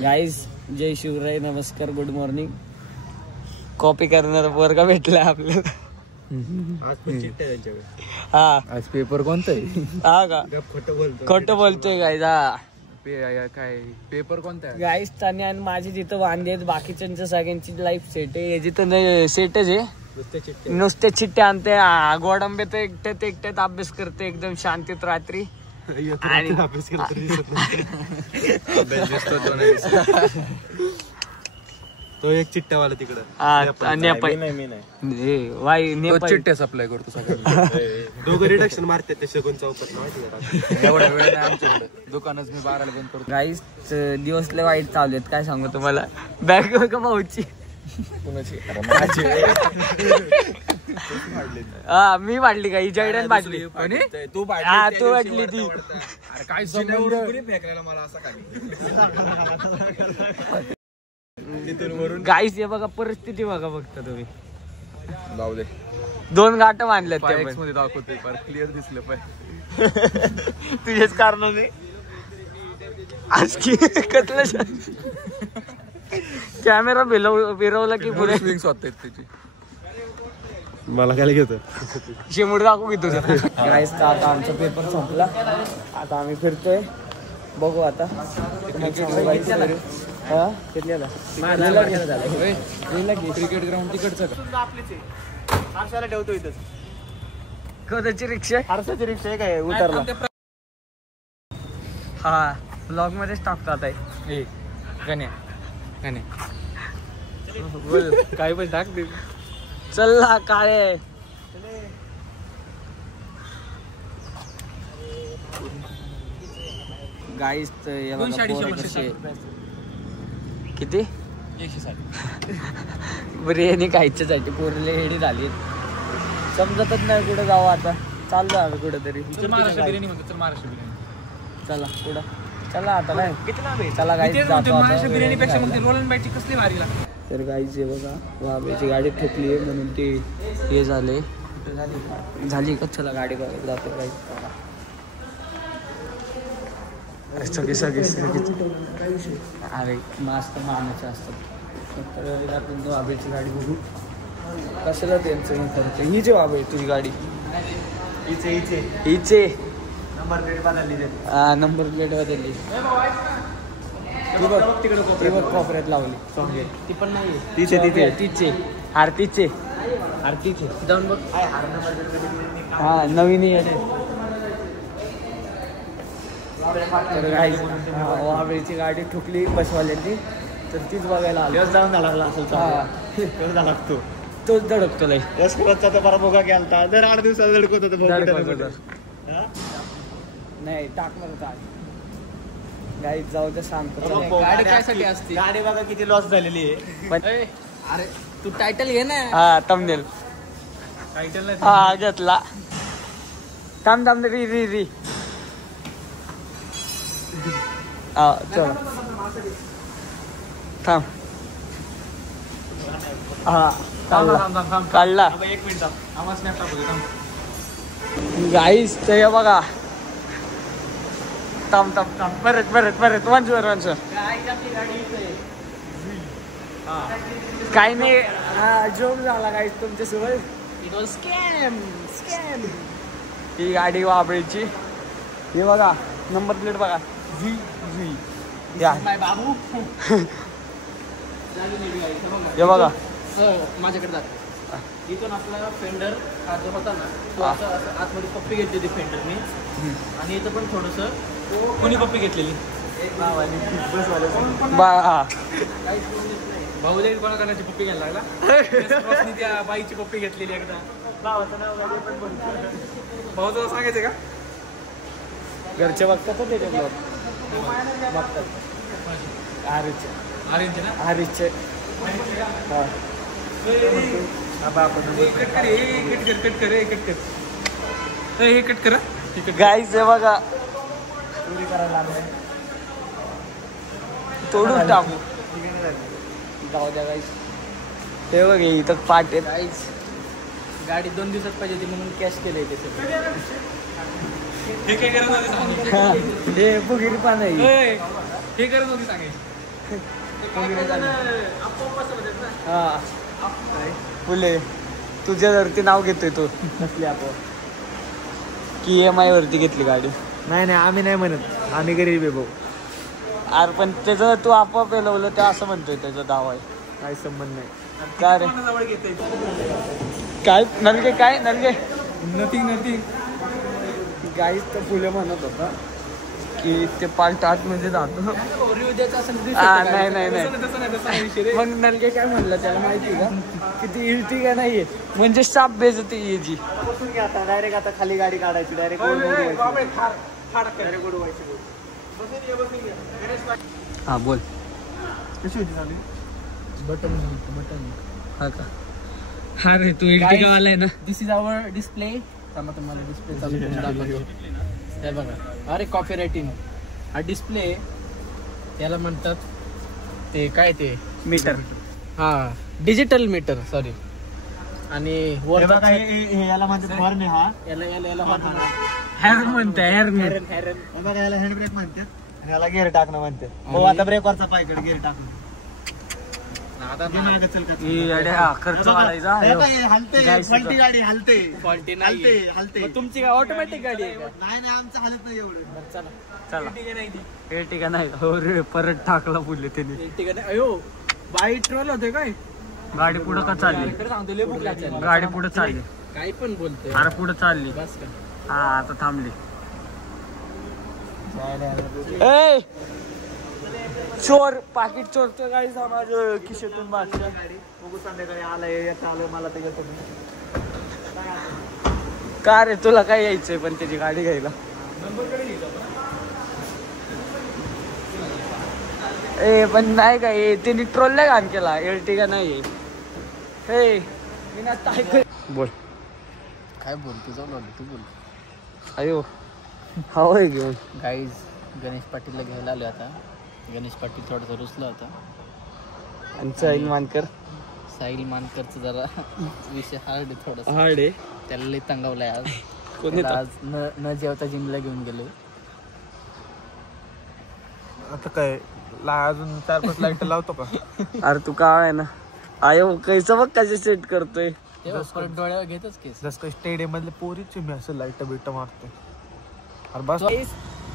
Guys जय शिवराय, नमस्कार, good morning. Copy करणारा वर्ग भेटला आपल्याला. हा आज पेपर कोणता आहे? हा का खोटं बोलतोय गाईज. हा काय पेपर कोणता आहे? गाईज तानी आणि माझे जिथं वांदे आहेत, बाकीच्यांच्या सगळ्यांची लाईफ सेट आहे, हे जिथं नाही सेटच आहे. नुसते चिट्टे आणते, गोडंबे तर एकट्यात अभ्यास करते एकदम शांतीत रात्री. आणि अभ्यास केला तरी दिसत तो एक चिट्ट्यावाला तिकडं. चिट्टे सप्लाय करतो सगळ्यांना. दोघं रिडक्शन मारतात ते शगुन चौकात. एवढ्या वेळ नाही आमच्याकडे. दुकानच मी 12ला बंद करतो. गाईज दिवस लय वाईट चालू आहेत, काय सांगू तुम्हाला. बॅग का भाऊची हा मी वाढली का जयडन वाढली. तू हा तू वाटली ती. काय गाईस हे बघा परिस्थिती बघा फक्त तुम्ही. जाऊ दे. 2 गाठ मानल्यात त्या मध्ये दाखवतोय क्लिअर दिसलं पाहिजे. तुझेच कारण मी आज की कसलं कॅमेरा फिरवला की पुढे स्विंग्स होतात त्याची. मला काय घेतो शेमूड दाखवू की तुझं. गाईस आता आमचा पेपर संपला, आता आम्ही बघू आता. क्रिकेट ग्राउंड तिकडचं माणसाला ठेवतो इथं. कदाची रिक्षा हर्षाची रिक्षा आहे काय उतरला. हा ब्लॉग मध्येच टाकतो आता. गण्या बोल काय पण टाक दे. चल ना काळे. गाईस किती 160 बिर्याणी खायच्यासाठी पोरले हेडी झाली. समजतच नाही कुठं जावं आता. चाललो आम्ही कुठेतरी. महाराष्ट्र बिर्याणी म्हणतो. महाराष्ट्र बिर्याणी चला पुढं चला आता. काय किती लांब आहे? चला गाईस महाराष्ट्र बिर्याणी पेक्षा मग रोलन बाईची कसली भारी लागते. तर गाईस हे बघा वाबेची गाडी ठोकली आहे म्हणून ते हे झाले झाली का. चला गाडी बघायला जातो गाईस. सगळे अरे मस्त मानाचे असतात. तर आपण वाबेची गाडी बघू कशाला त्यांचं हे करते. ही जे वाबे तुझी गाडी हिचे नंबर प्लेट बदलली. हा नंबर प्लेट बदलली. ती बघ कॉपऱ्यात लावली. ती पण नाही तिचे आरतीचे जाऊन बघ. हा नवीन येते. वाबेची गाडी ठुकली बसवाल्यांनी, तर तीच बघायला आली. जाऊन लागला असेल. लागतो तोच धडकतो लय. यशकुराचा तर बरा भोगा गेलता. दर 8 दिवसाला धडकत होतं. नाही टाकणार होता. गाईत जाऊ दे सांगतो. गाडी कायसाठी असते? गाडी बघा किती लॉस झालेली आहे. पण अरे तू टायटल घे ना. हा थंबनेल टायटल हा घेतला. थांब री हा चल थांब. हा काढला. 1 मिनिट आवाज स्नॅप टाकू. गाईस ते बघा. थांब परत वंचवर काही नाही. हा जोक झाला गाईस तुमच्यासोबत. स्कॅम ही गाडी वाबळीची. हे बघा नंबर प्लेट बघा. बाबू हे बघा माझ्याकडे जात. इथून आपला फेंडर हा जो होता ना तो असं आतमध्ये पप्पी घेतलेली फेंडरने. आणि इथं पण थोडस कोणी पप्पी घेतलेली. भाऊ जाईल कोणाची पप्पी घ्यायला लागला. त्या बाईची पप्पी घेतलेली एकदा. भाऊ सांगायचं का? घरचे बघतात त्याच्या ब्लॉग बघतात. हरीचे कट करा. गाईस हे बघा तोडून टाकू. जाऊ द्या गाईस. ते बघ इथं पाठ आहे. गाईस गाडी 2 दिवसात पाहिजे होती म्हणून कॅश केलंय ते सगळं. हे काय करत होती सांगायची? हा, हे फुगीर पान आहे. ओय, हे करत होती सांगायची. हा फुले तुझ्या वरती नाव घेतोय तो नसली आपोआप की EMI वरती घेतली गाडी. नाही नाही आम्ही नाही म्हणत, आम्ही गरीब आहे भाऊ. अरे पण त्याचं तू आपोआप लावलं ते असं म्हणतोय त्याचा दावा आहे. काही संबंध नाही. काय रे जवळ घेते काय नलगे काय नलगे नथिंग नथिंग. गाईच तर फुले म्हणत होता की ते पार्ट आतमध्ये जातो. नाही नाही नाही तसं नाही विषय रे. मग नलगे काय म्हणलं त्याला माहिती का किती इळती का नाहीये म्हणजे साप बेजती याची. बसून घ्या आता डायरेक्ट, आता खाली गाडी काढायची डायरेक्ट हा बोल. कशी होती चालू? बटन हा का हा रे तू इळती आलाय ना. दिस इज आवर डिस्प्ले. तुम्हाला डिस्प्ले चालू करून दाखवतो. हे बघा, अरे कॉपी रायटिंग. हा डिस्प्ले याला म्हणतात ते काय ते मीटर. हा डिजिटल मीटर सॉरी. आणि वर याला म्हणतात हॉर्न आहे हा. याला हॉर्न हॅर म्हणताय हॅर हे बघा याला हँड ब्रेक म्हणतात आणि याला गिअर टाकणं म्हणतात. हो आता ब्रेकवरचा पायकडे गिअर टाकणं. खर्च वाढायचा. हलते फॉल्टी गाडी हलते. फॉल्टी हलते नाही. हलते. तुमची काय ऑटोमॅटिक गाडी आहे का? नाही नाही आमचं हालत नाही एवढं. चला चला Ertiga नाही हो रे परत टाकला बोलले त्यांनी. Ertiga नाही. अयो बाई ट्रोल होते काय? गाडी पुढे का चालली? सांगतो लय भूक लागली. गाडी पुढे चालली. काही पण बोलतोय. अरे पुढे चालली. बस का? हा आता थांबली. ए चोर पाकिट चोरतो गाडी समाज खिशेतून बाटल्या. बघू संध्याकाळी आलाय आलं मला ते घेतो. का रे तुला काय यायचंय पण त्याची गाडी घ्यायला? ए पण नाही काय त्यांनी ट्रोल नाही घाण केला. Ertiga नाही हे मी ना काय बोल काय बोलतो जाऊ तू बोल. अयो हवंय घेऊन. गाईज गणेश पाटीलला घ्यायला आलो आता. गणेश पाटील थोडासा रुसला होता. आणि साहिल मानकर. साहिल मानकरचा जरा विषय हार्ड आहे थोडासा. हार्ड आहे. त्याला लई तंगावलाय आज. कोणी त्याला आज न जेवता जिमला घेऊन गेलो. आता काय अजून 4-5 लाईट लावतो का? अरे तू काय आहे ना आयो कैसं बघ कसे सेट करतोय. तेव्हा परत डोळ्यावर घेतच केस. जस काही स्टेडियम मधले पोरीचे मी असं लाईट बिट मारतोय. अरे बस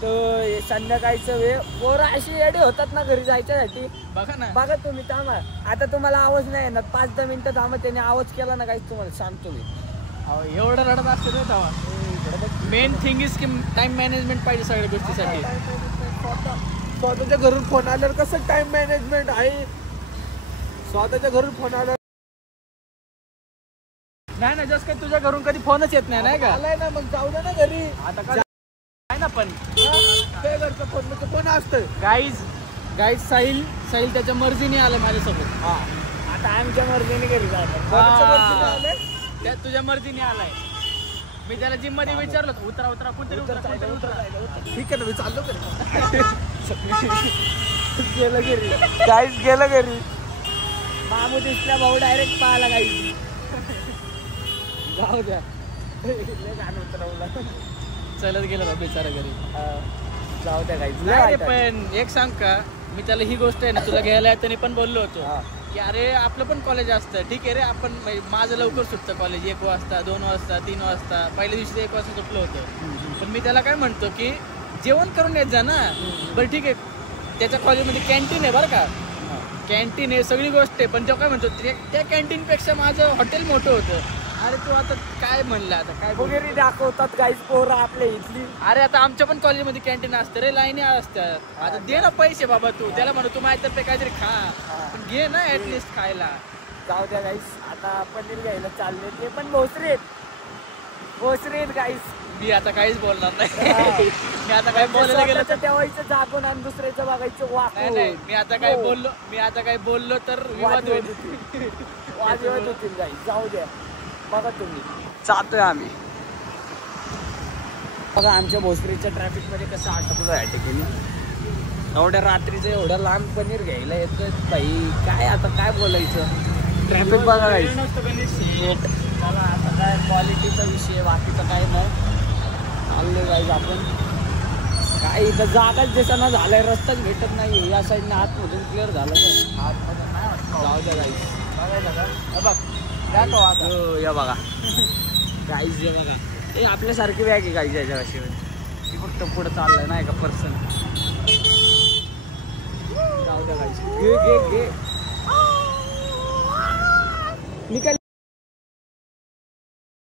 तर संध्याकाळचं वेळ पोरं अशी रेडी होतात ना घरी जायच्यासाठी. बघा ना बघा तुम्ही थांबा आता तुम्हाला आवाज नाही येणार 5-10 मिनिटं थांबा. त्याने आवाज केला ना काहीच तुम्हाला सांगतो मी. एवढं रडत असते ना तेव्हा. मेन थिंग इज की टाइम मॅनेजमेंट पाहिजे सगळ्या गोष्टीसाठी. स्वतःच्या घरून फोन आल्यावर कसं टाइम मॅनेजमेंट आहे? स्वतःच्या घरून फोन आल्यावर नाही ना जस काही तुझ्या घरून कधी फोनच येत नाही का? आलाय ना मग जाऊ दे ना घरी. आता काय ना पण ते घरचं फोन मग कोण असतं? गाईज साहिल त्याच्या मर्जीने आलं माझ्यासोबत. आता आमच्या मर्जीने घरी जातात. त्या तुझ्या मर्जीने आलाय. मी त्याला जिम मध्ये विचारलं उतरा कुठे उतरा. ठीक आहे ना मी चाललो घरी. गेलं घरी काहीच गेलं घरी. मामू दिसला भाऊ डायरेक्ट पाहाला काही. जाऊ द्या चलत गेलं बा बिचारा घरी. जाऊ द्या काहीच नाही पण एक सांग का मी त्याला ही गोष्ट आहे ना तुला घ्यायला येताना पण बोललो होतो की अरे आपलं पण कॉलेज असतं. ठीक आहे रे आपण माझं लवकर सुटतं कॉलेज 1 वाजता 2 वाजता 3 वाजता. पहिल्या दिवशी 1 वाजता सुटलं होतं. पण मी त्याला काय म्हणतो की जेवण करून येत जा ना. बरं ठीक आहे त्याच्या कॉलेजमध्ये कॅन्टीन आहे बरं का. कॅन्टीन आहे सगळी गोष्ट आहे. पण तो काय म्हणतो त्या कॅन्टीनपेक्षा माझं हॉटेल मोठं होतं. अरे तू आता काय म्हणला आता काय वगैरे दाखवतात काहीच पोरं आपल्या इथली. अरे आता आमच्या पण कॉलेजमध्ये कॅन्टीन असतं रे. लाईनी असतात. आता दे ना पैसे बाबा तू त्याला म्हणू तू माझ्यातर्फे काहीतरी खा पण घे ना ऍटलिस्ट खायला. जाऊ द्या गाईस आता पनीर घ्यायला चालले ते पण भोसरीत गाईस. मी आता काहीच बोलणार नाही. मी आता काय बोलायला गेलं तर ठेवायचं झाकून आणि दुसऱ्याचं बघायचं वाकून. नाही मी आता काय बोललो तर विवाद होईल. वादविवाद होतील गाईस. जाऊ द्या बघा तुम्ही जातोय आम्ही. बघा आमच्या भोसरीच्या ट्रॅफिक मध्ये कसं अटकलो या ठिकाणी. एवढ्या रात्रीचं एवढं लांब पनीर घ्यायला येतं बाई. काय आता काय बोलायचं. ट्रॅफिक बघा गाईस. चला आता काय क्वालिटीचा विषय बाकीचं काय नाही. चाललोय गाईज आपण. काय इथं जागाच दिसना झालाय, रस्ताच भेटत नाही. या साईडने आतमधून क्लिअर झालं तर जाऊ द्या गाईज. या बघा गाईज, हे बघा हे आपल्यासारखी बॅग आहे गाईज याच्याशिवाय. ती फक्त पुढे चाललंय ना एका पर्सन. जाऊ द्या गाईज. घे घे घे निकाल.